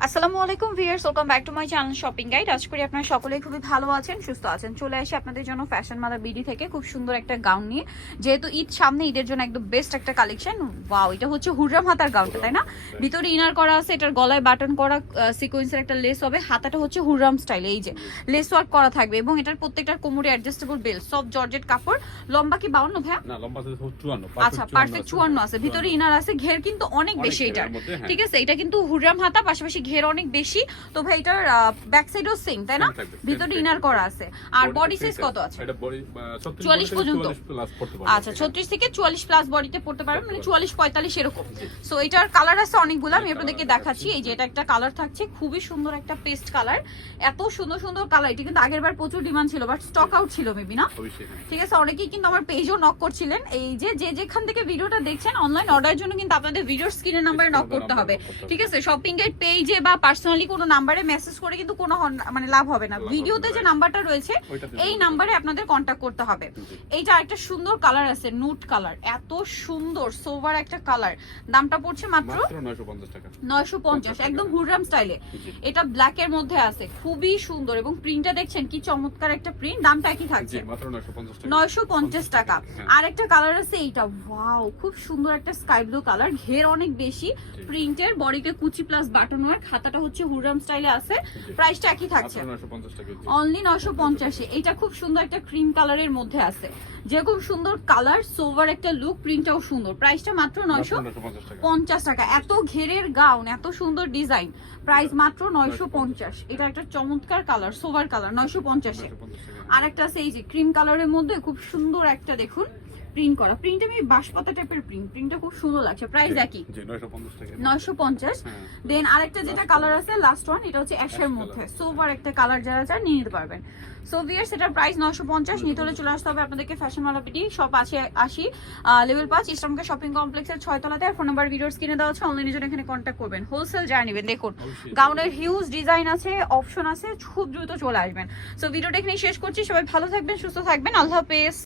আসসালামু আলাইকুম viewers, welcome back to my channel shopping guide. আশা করি আপনারা সকলেই খুবই ভালো আছেন, সুস্থ আছেন। চলে আসি আপনাদের জন্য ফ্যাশন মালা বিডি থেকে খুব সুন্দর একটা গাউন নিয়ে। যেহেতু ঈদ সামনে, ঈদের জন্য একদম বেস্ট একটা কালেকশন। ওয়াও, এটা হচ্ছে হুররাম হাতার গাউনটা, তাই না? ভিতরে ইনার করা আছে, এটার গলায় বাটন করা সিকোয়েন্সের একটা লেস হবে। হাতাটা হচ্ছে হুররাম স্টাইল, এই যে লেস ওয়ার্ক করা থাকবে এবং এটার প্রত্যেকটার কোমরে অ্যাডজাস্টেবল বেল্ট, সব জর্জেট কাপড়। লম্বা কি 52 ভাই? না, লম্বা আছে 54। আচ্ছা, পারফেক্ট 54 আছে। ভিতরে ইনার আছে, ঘের কিন্তু অনেক বেশি এটার, ঠিক আছে? এটা কিন্তু হুররাম হাতা, পাশাপাশি ঘের অনেক বেশি। তো ভাই এটার ব্যাক সাইডও সেম, তাই না? ভিতরে ইনার করা আছে। আর বডি সাইজ কত আছে? এটা বডি 44 পর্যন্ত। 44 প্লাস পড়তে পারবে। আচ্ছা, 36 থেকে 44 প্লাস বডিতে পড়তে পারবেন, মানে 44 45 এরকম। সো এটার কালার আছে অনেকগুলো, আমি আপনাদেরকে দেখাচ্ছি। এই যে এটা একটা কালার থাকছে, খুবই সুন্দর একটা পেস্ট কালার। এত সুন্দর সুন্দর কালার, এটা কিন্তু আগেরবার প্রচুর ডিমান্ড ছিল, বাট স্টক আউট ছিল মেবি, না? ঠিক আছে, অনেকেই কিন্তু আমার পেজও নক করছিলেন। এই যে যেখান থেকে ভিডিওটা দেখছেন, অনলাইন অর্ডারের জন্য কিন্তু আপনাদের ভিডিওর স্ক্রিনের নাম্বারে নক করতে হবে, ঠিক আছে? শপিং গাইড পেজে বা পার্সোনালি কোনো নাম্বারে মেসেজ করে কিন্তু কোনো মানে লাভ হবে না। ভিডিওতে যে নাম্বারটা রয়েছে এই নাম্বারে আপনাদের কন্ট্যাক্ট করতে হবে। এইটা আরেকটা সুন্দর কালার আছে, নুট কালার, এত সুন্দর সোভার একটা কালার। দামটা পড়ছে মাত্র 950 টাকা। 950, একদম হুররাম স্টাইলে। এটা ব্ল্যাক এর মধ্যে আছে, খুবই সুন্দর এবং প্রিন্টটা দেখছেন কি চমৎকার একটা প্রিন্ট। দামটা কি থাকছে? মাত্র 950 টাকা। 950 টাকা। আর একটা কালার আছে এইটা, ওয়াও, খুব সুন্দর একটা স্কাই ব্লু কালার, ঘের অনেক বেশি, প্রিন্টের, বডিতে কুচি প্লাস বাটন ওয়ার্ক, খাতাটা হচ্ছে হুররাম স্টাইলে আছে। প্রাইসটা কি থাকছে? অনলি 950 এ। এটা খুব সুন্দর একটা ক্রিম কালারের মধ্যে আছে, যেরকম সুন্দর কালার, সোভার একটা লুক, প্রিন্টটাও সুন্দর। প্রাইসটা মাত্র 950 টাকা। এত ঘেরের গাউন, এত সুন্দর ডিজাইন, প্রাইস মাত্র 950। এটা একটা চমৎকার কালার, সোভার কালার, 950 এ। আর একটা আছে এই যে ক্রিম কালারের মধ্যে খুব সুন্দর একটা, দেখুন প্রিন্ট করা, প্রিন্ট আমি বাঁশপাতা টাইপের প্রিন্টটা খুব সুন্দর লাগছে। প্রাইস একই, 950। দেন আরেকটা যেটা কালার আছে লাস্ট ওয়ান, এটা হচ্ছে অ্যাশের মধ্যে, সোভার একটা কালার, যারা চান নিয়ে নিতে পারবেন। সো ভিউয়ার্স, এটার প্রাইস 950। নিতে হলে চলে আসতে হবে আপনাদেরকে ফ্যাশন মালা বিডি, শপ আছে 80 লেভেল 5 ইস্টার্নকে শপিং কমপ্লেক্সের 6 তলাতে। আর ফোন নাম্বার ভিডিওর স্ক্রিনে দেওয়া আছে, অনলাইনের জন্য এখানে কন্ট্যাক্ট করবেন। হোলসেল যা নেবেন, দেখুন গাউনের হিউজ ডিজাইন আছে, অপশন আছে, খুব দ্রুত চলে আসবেন। সো ভিডিওটা এখানেই শেষ করছি। সবাই ভালো থাকবেন, সুস্থ থাকবেন, আল্লাহ হাফেজ।